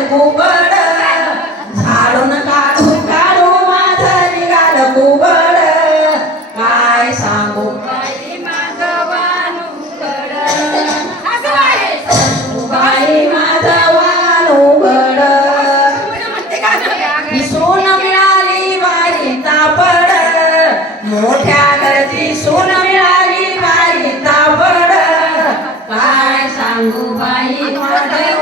कुबड. झाडून काढू काढू माझं निघाल कुबड. काय सांगू? बाई माझं उघड. सून मिळाली बाई तापड. मोठ्या घरची सून मिळाली बाई तापड. काय सांगू बाई माझं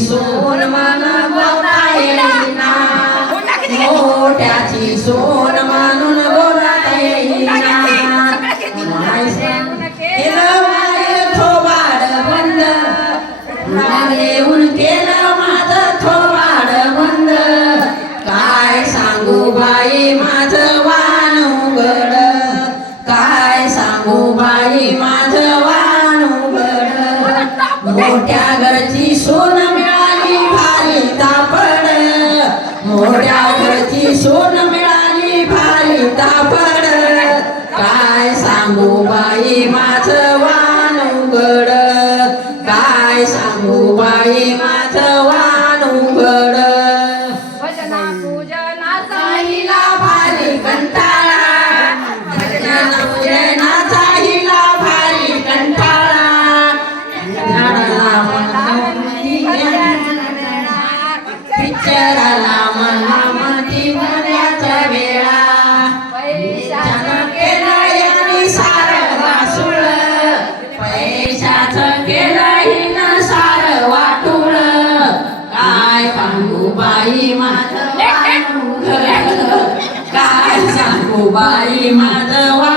सून मन बोलता येईना मोठ्याची सून म्हणून बोलता येईना केलं माझे थोबाड बंद. येऊन केलं माझं थोबाड बंद. काय सांगू बाई माझं वाण उघड. काय सांगू बाई माझं वाण उघड. मोठ्या काय सांगू बाई माझं वाण उघड. भजना पूजनाचा हिला भारी कंटाळा. भजनाला पूजनाचा हिला भारी कंटाळा म्हणती पिक्चराला तुबाई माधवा.